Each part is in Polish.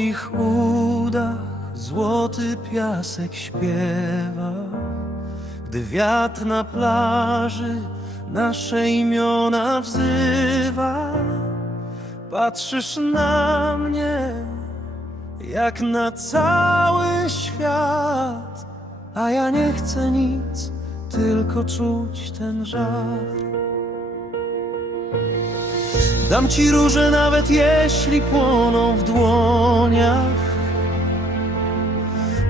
moich udach złoty piasek śpiewa, gdy wiatr na plaży nasze imiona wzywa. Patrzysz na mnie jak na cały świat, a ja nie chcę nic, tylko czuć ten żar. Dam ci róże nawet jeśli płoną w dłoniach.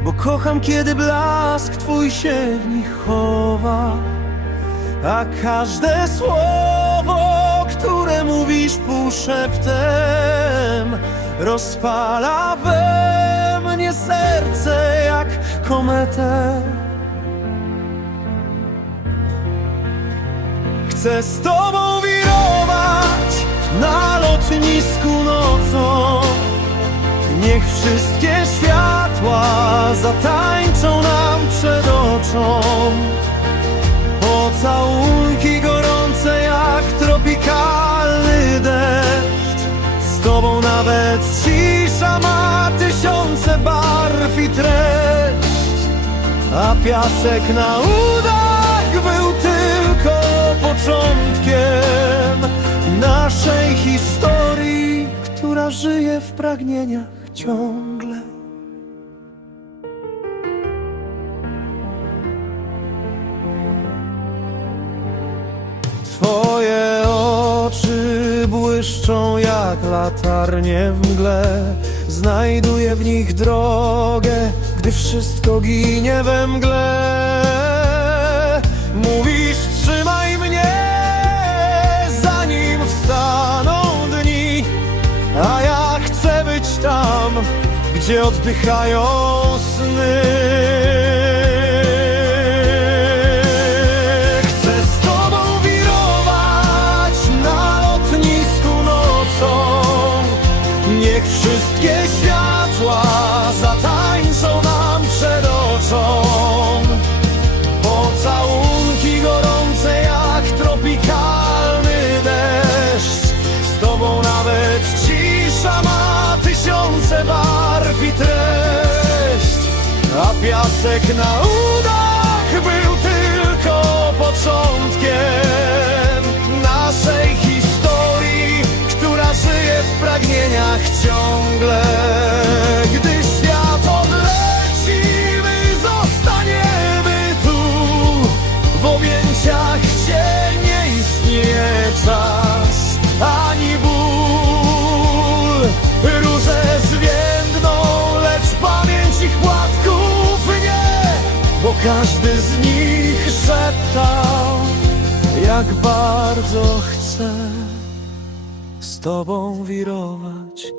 Bo kocham kiedy blask twój się w nich chowa. A każde słowo, które mówisz półszeptem Rozpala we mnie serce jak kometę. Chcę z tobą na lotnisku nocą. Niech wszystkie światła zatańczą nam przed oczą Pocałunki gorące jak tropikalny deszcz. Z tobą nawet cisza ma tysiące barw i treść. A piasek na udach był tylko początkiem naszej historii, która żyje w pragnieniach ciągle. Twoje oczy błyszczą jak latarnie w mgle Znajduję w nich drogę, gdy wszystko ginie we mgle gdzie oddychają sny. Chcę z tobą wirować na lotnisku nocą. Niech wszystkie światła zatańczą nam przed oczą. Pocałunki piasek na udach był tylko początkiem Naszej historii, która żyje w pragnieniach ciągle każdy z nich szeptał Jak bardzo chce z tobą wirować.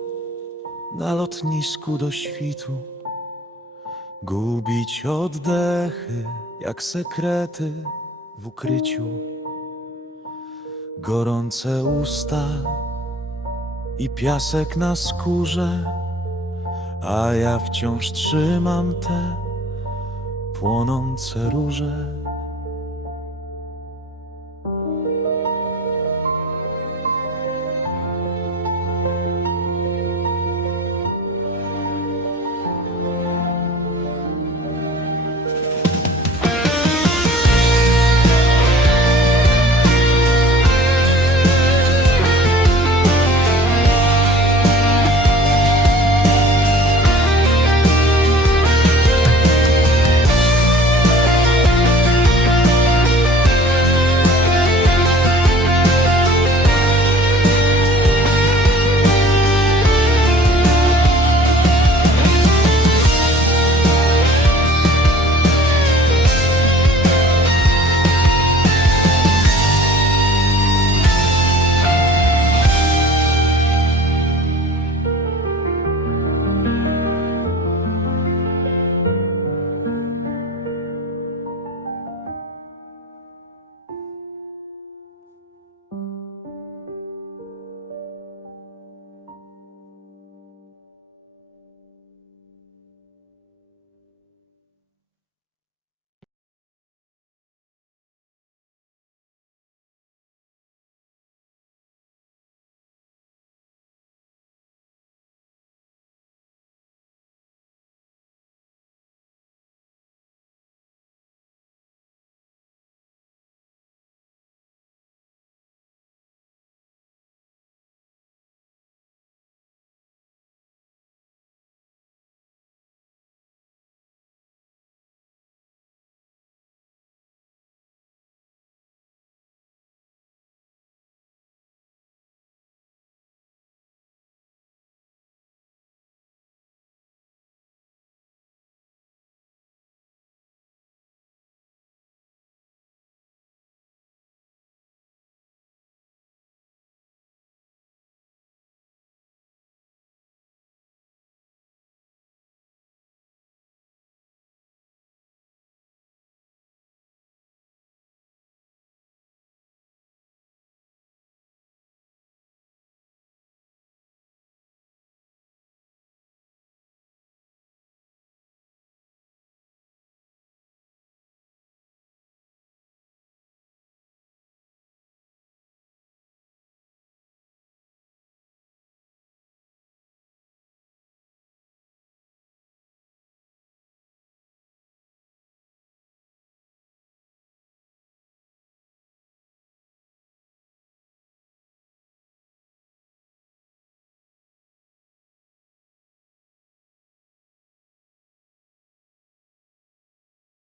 Na lotnisku do świtu, gubić oddechy jak sekrety w ukryciu, gorące usta i piasek na skórze, a ja wciąż trzymam te płonące róże.